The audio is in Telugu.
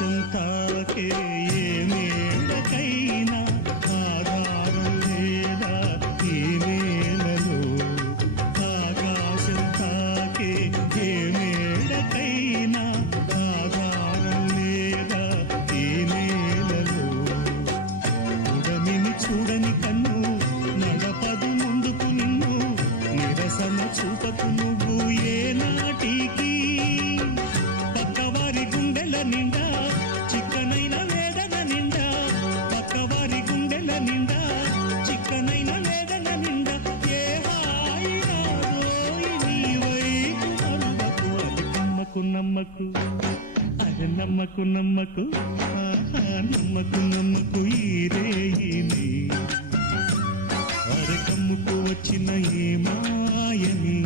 ఆకాశం తాకే ఏ మేడకైనా ఆధారం లేదా ఈ నేలలో. ఆకాశం తాకే ఏ మేడకైనా ఆధారం లేదా ఈ నేలలో. ఉడమిని చూడని కన్ను నడపదు ముందుకు నిన్ను, నిరసన చూపకు నువ్వు ఏ నాటికి. పక్కవారి గుండెల నిండా చిక్కనైన వేదన నిండా, పక్కవారి గుండెల నిండా చిక్కనైన వేదన నిండా. ఏ హాయి రాదోయి నీ వైపు మరువకు, అది నమ్మకు నమ్మకు, అది నమ్మకు నమ్మకు, నమ్మకు నమ్మకు ఈ రేయిని. అరకమ్ముకు వచ్చిన ఏ మాయని